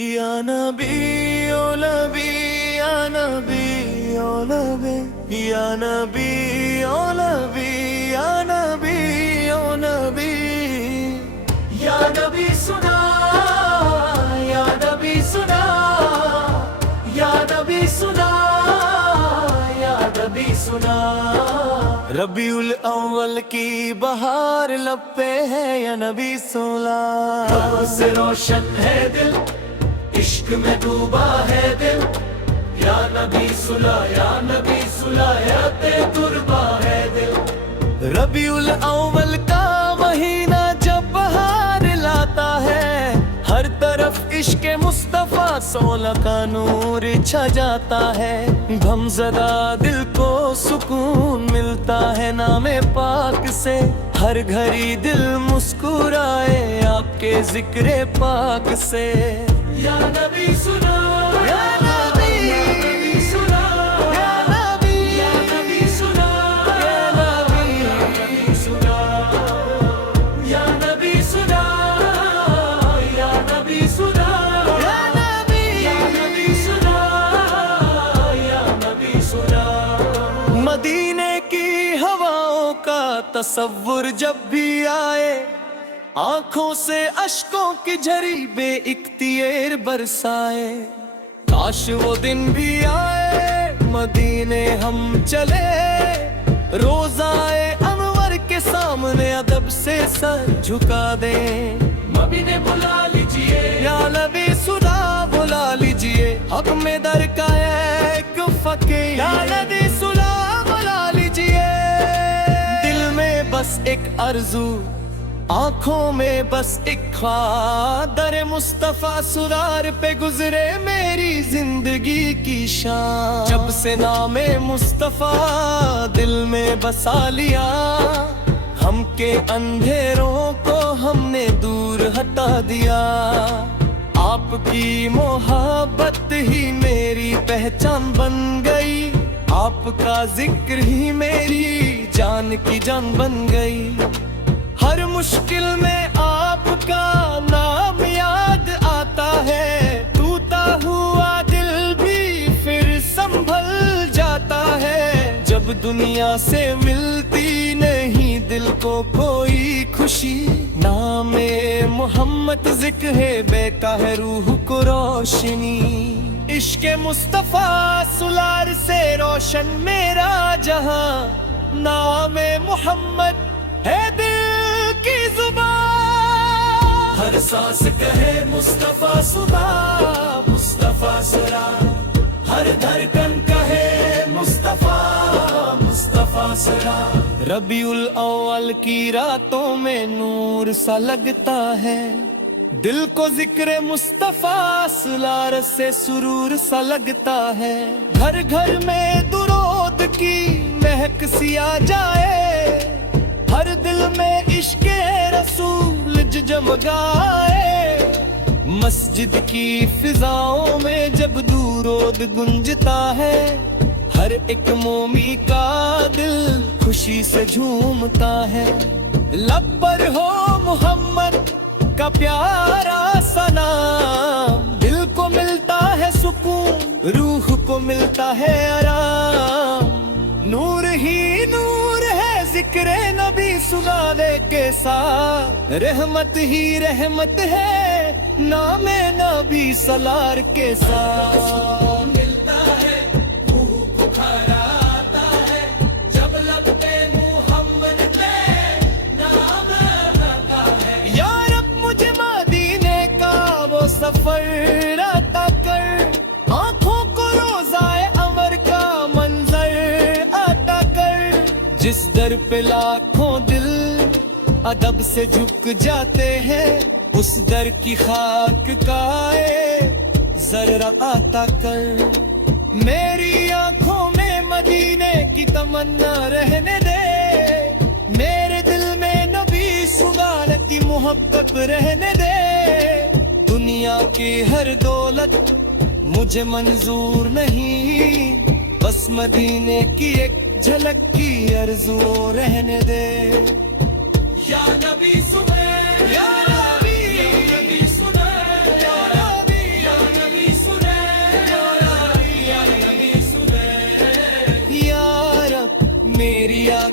یا نبی او نبی یا نبی او نبی یا نبی او نبی یا نبی او نبی یا نبی سنا یا نبی سنا یا نبی سنا یا نبی سنا ربیع الاول کی بہار لب پہ ہے یا نبی سنا رب سے روشن ہے دل عشق میں ڈوبا ہے دل یا نبی سنا یا نبی سنا یا تے تربا ہے دل ربیع الاول کا مہینہ جب بہار لاتا ہے ہر طرف عشق مصطفیٰ سولہ کا نور چھا جاتا ہے غم زدہ دل کو سکون ملتا ہے نام پاک سے ہر گھڑی دل مسکرائے آپ کے ذکر پاک سے یا نبی سنا یا نبی سنا یا نبی یا نبی سنا یا نبی سنا یا نبی سنا یا نبی سنا یا نبی یا نبی سنا یا نبی سنا مدینے کی ہواؤں کا تصور جب بھی آئے آنکھوں سے اشکوں کی جھری بے اختیار برسائے کاش وہ دن بھی آئے مدینے ہم چلے روزائے انور کے سامنے ادب سے سر جھکا دیں مدینے بلا لیجئے یا نبی سنا بلا لیجئے حق میں در کا ایک فقیر یا نبی سنا بلا لیجئے دل میں بس ایک آرزو آنکھوں میں بس ایک خواہ در مصطفیٰ سرار پہ گزرے میری زندگی کی شان جب سے نام مصطفیٰ دل میں بسا لیا ہم کے اندھیروں کو ہم نے دور ہٹا دیا آپ کی محبت ہی میری پہچان بن گئی آپ کا ذکر ہی میری جان کی جان بن گئی ہر مشکل میں آپ کا نام یاد آتا ہے ٹوٹا ہوا دل بھی پھر سنبھل جاتا ہے جب دنیا سے ملتی نہیں دل کو کوئی خوشی نام محمد ذکر ہے بیٹا ہے روح کو روشنی عشق مصطفیٰ سلار سے روشن میرا جہاں نام محمد ہے دل کی زبان ہر سانس کہے مصطفیٰ سنا مصطفیٰ سنا ہر دھڑکن کہے مصطفیٰ مصطفیٰ سنا ربیع الاول کی راتوں میں نور سا لگتا ہے دل کو ذکر مصطفیٰ سلار سے سرور سا لگتا ہے گھر گھر میں درود کی مہک سی آ جائے ہر دل میں عشق رسول جمگائے مسجد کی فضاؤں میں جب درود گونجتا ہے ہر ایک مومی کا دل خوشی سے جھومتا ہے لب پر ہو محمد کا پیارا ثنا دل کو ملتا ہے سکون روح کو ملتا ہے آرام نور ہی نور ہے ذکر نبی سنانے کے ساتھ رحمت ہی رحمت ہے نام نبی سلار کے ساتھ ملتا ہے روح کو کھرا آتا ہے جب لب پہ محمد پہ نام رکھا ہے یا رب مجھے مدینے کا وہ سفر عطا کر آنکھوں کو روزائے انور کا منظر عطا کر جس در پہ لاکھوں دل ادب سے جھک جاتے ہیں اس در کی خاک کا ذرہ عطا کر میری آنکھوں میں مدینے کی تمنا رہنے دے میرے دل میں نبی سنانے کی محبت رہنے دے دنیا کی ہر دولت مجھے منظور نہیں بس مدینے کی ایک جھلک کی آرزو رہنے دے یا نبی سنے یا نبی سنے یا نبی